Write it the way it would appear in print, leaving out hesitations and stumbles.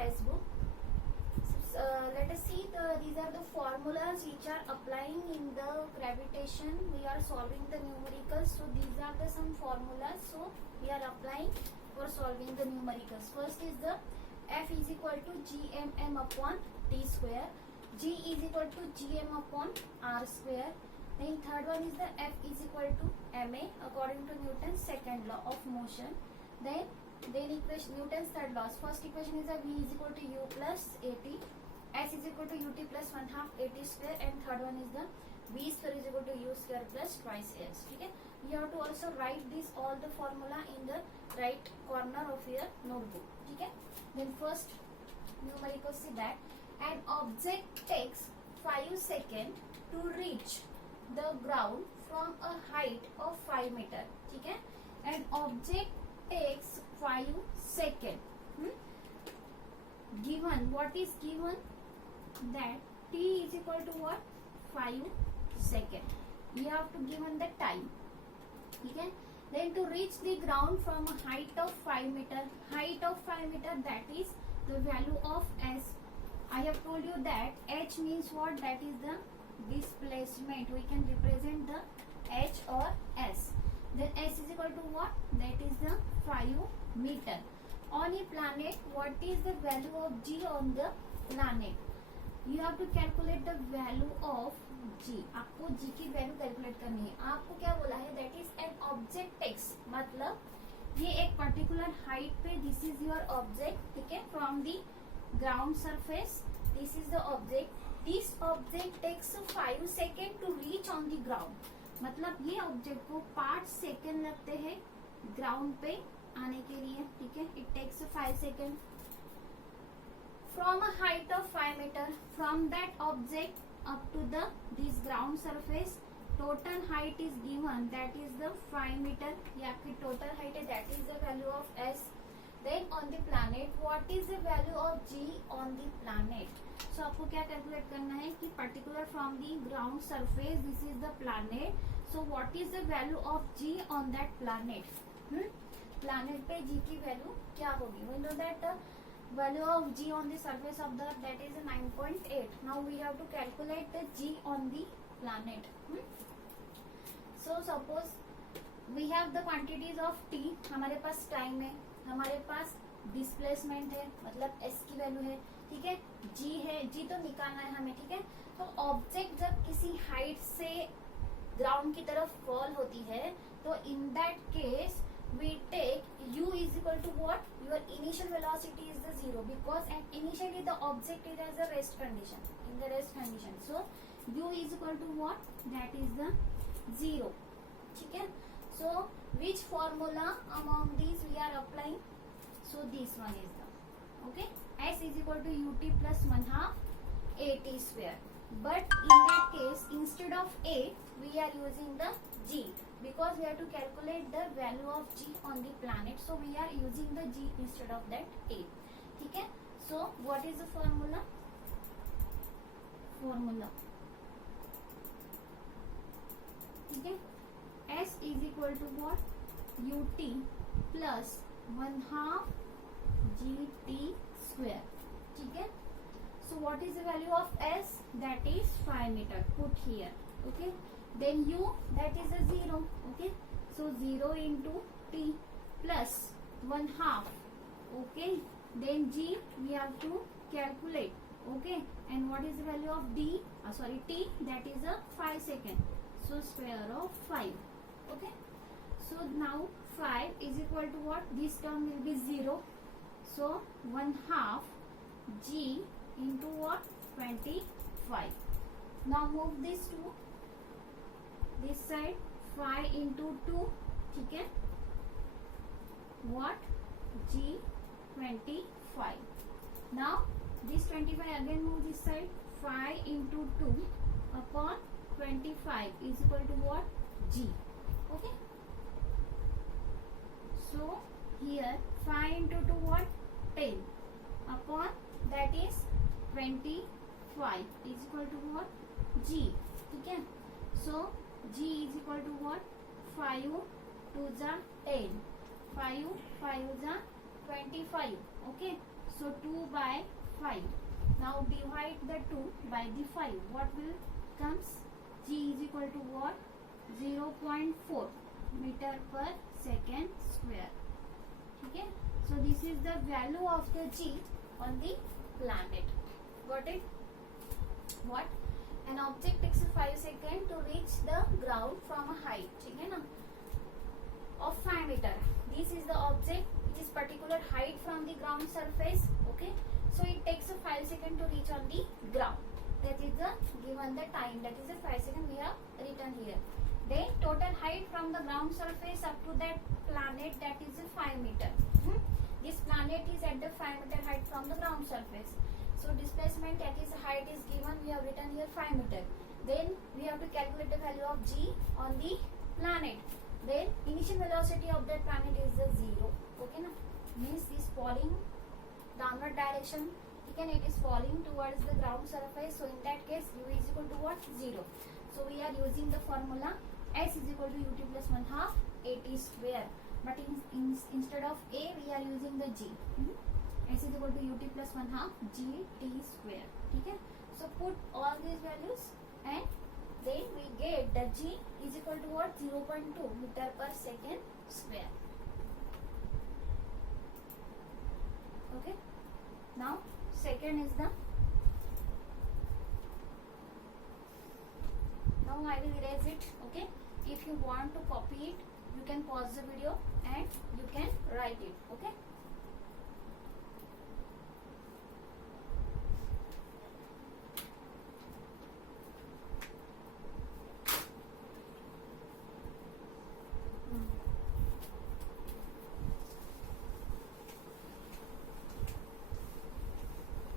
textbook. Let us see these are the formulas which are applying in the gravitation. We are solving the numericals. So these are the some formulas. So we are applying for solving the numericals. First is the F is equal to gmm upon t square. G is equal to gm upon r square. Then third one is the F is equal to ma according to Newton's second law of motion. Then equation Newton's third law. First equation is a V is equal to U plus AT. S is equal to UT plus 1/2 AT square, and third one is the V square is equal to U square plus twice S. Okay. You have to also write this all the formula in the right corner of your notebook. Okay. Then first numerical, see that an object takes 5 seconds to reach the ground from a height of 5 meter. Okay. An object takes 5 seconds. Given, what is given? That t is equal to what? 5 seconds. You have to given the time. Okay. Then to reach the ground from a height of 5 meter. Height of 5 meter, that is the value of s. I have told you that h means what? That is the displacement. We can represent the h or s. Then s is equal to what? That is the 5 meter. On a planet, what is the value of g on the planet? You have to calculate the value of g. आपको g की value calculate करनी है. आपको क्या बोला है? That is an object takes, मतलब ये एक पर्टिकुलर हाइट पे, दिस इज योर ऑब्जेक्ट, ठीक है, from the ground surface, this is the object. This object takes 5 second to reach on the ground. मतलब ये ऑब्जेक्ट को 5 सेकेंड लगते हैं ग्राउंड पे आने के लिए, ठीक है. It takes 5 second from a height of 5 meter. From that object up to the this ground surface, total height is given, that is the 5 meter. ये आपकी total height है, that is the value of s. Then on the planet, what is the value of g on the planet? So आपको क्या calculate करना है कि particular from the ground surface, this is the planet. So what is the value of g on that planet? Planet पे g की value क्या होगी? We know that value of g on the surface of the, that is 9.8. Now we have to calculate the g on the planet. So suppose we have the quantities of t. हमारे पास time है, हमारे पास displacement है, मतलब s की value है, ठीक है, g है, g तो निकालना है हमें, ठीक है. तो ऑब्जेक्ट जब किसी हाइट से ग्राउंड की तरफ फॉल होती है, तो in that case we take u is equal to what? Your initial velocity is the 0, because and initially the object is as a rest condition, in the rest condition. So u is equal to what? That is the 0. ठीक है. So which formula among these we are applying? So this one is the, okay, s is equal to ut plus 1/2 at square. But in that case, instead of a, we are using the g, because we have to calculate the value of g on the planet. So we are using the g instead of that a. ठीक है. So what is the formula? ठीक है. s is equal to what? ut plus 1/2 gt square. ठीक है. So what is the value of s? That is 5 meter. Put here. Okay. Then u, that is a 0. Okay. So 0 into t plus 1/2. Okay. Then g we have to calculate. Okay. And what is the value of d? T, that is a 5 second. So square of 5. Okay. So now 5 is equal to what? This term will be 0. So 1/2 g into what? 25. Now move this to this side. 5 into 2, ठीक है, what? g 25. Now this 25 again move this side. 5 into 2 upon 25 is equal to what? g. Okay. So here 5 into 2 what? 10 upon that is 25 is equal to what? g. ठीक है. So g is equal to what? 5 2 जा 10, 5 5 जा 25. Okay. So 2 by 5. Now divide the 2 by the 5. What will comes? G is equal to what? 0.4 meter per second square. Okay. So this is the value of the G on the planet. Got it? What? An object takes 5 seconds to reach the ground from a height. ठीक है ना? Of 5 meter. This is the object which is particular height from the ground surface. Okay. So it takes 5 seconds to reach on the ground. That is the given the time. That is the 5 seconds we have written here. Then total height from the ground surface up to that planet, that is 5 meter. This planet is at the 5 meter height from the ground surface. So displacement, that is height is given, we have written here 5 meter. Then we have to calculate the value of G on the planet. Then initial velocity of that planet is the 0. Okay na? Means is falling downward direction. Okay, it is falling towards the ground surface. So in that case, U is equal to what? 0. So we are using the formula S is equal to ut plus 1/2 AT square. But instead of A, we are using the G. S is equal to ut plus 1/2 GT square. Okay. So put all these values and then we get the G is equal to what? 0.2 meter per second square. Okay. Now second is the. Now I will erase it. Okay. If you want to copy it, you can pause the video and you can write it. Okay.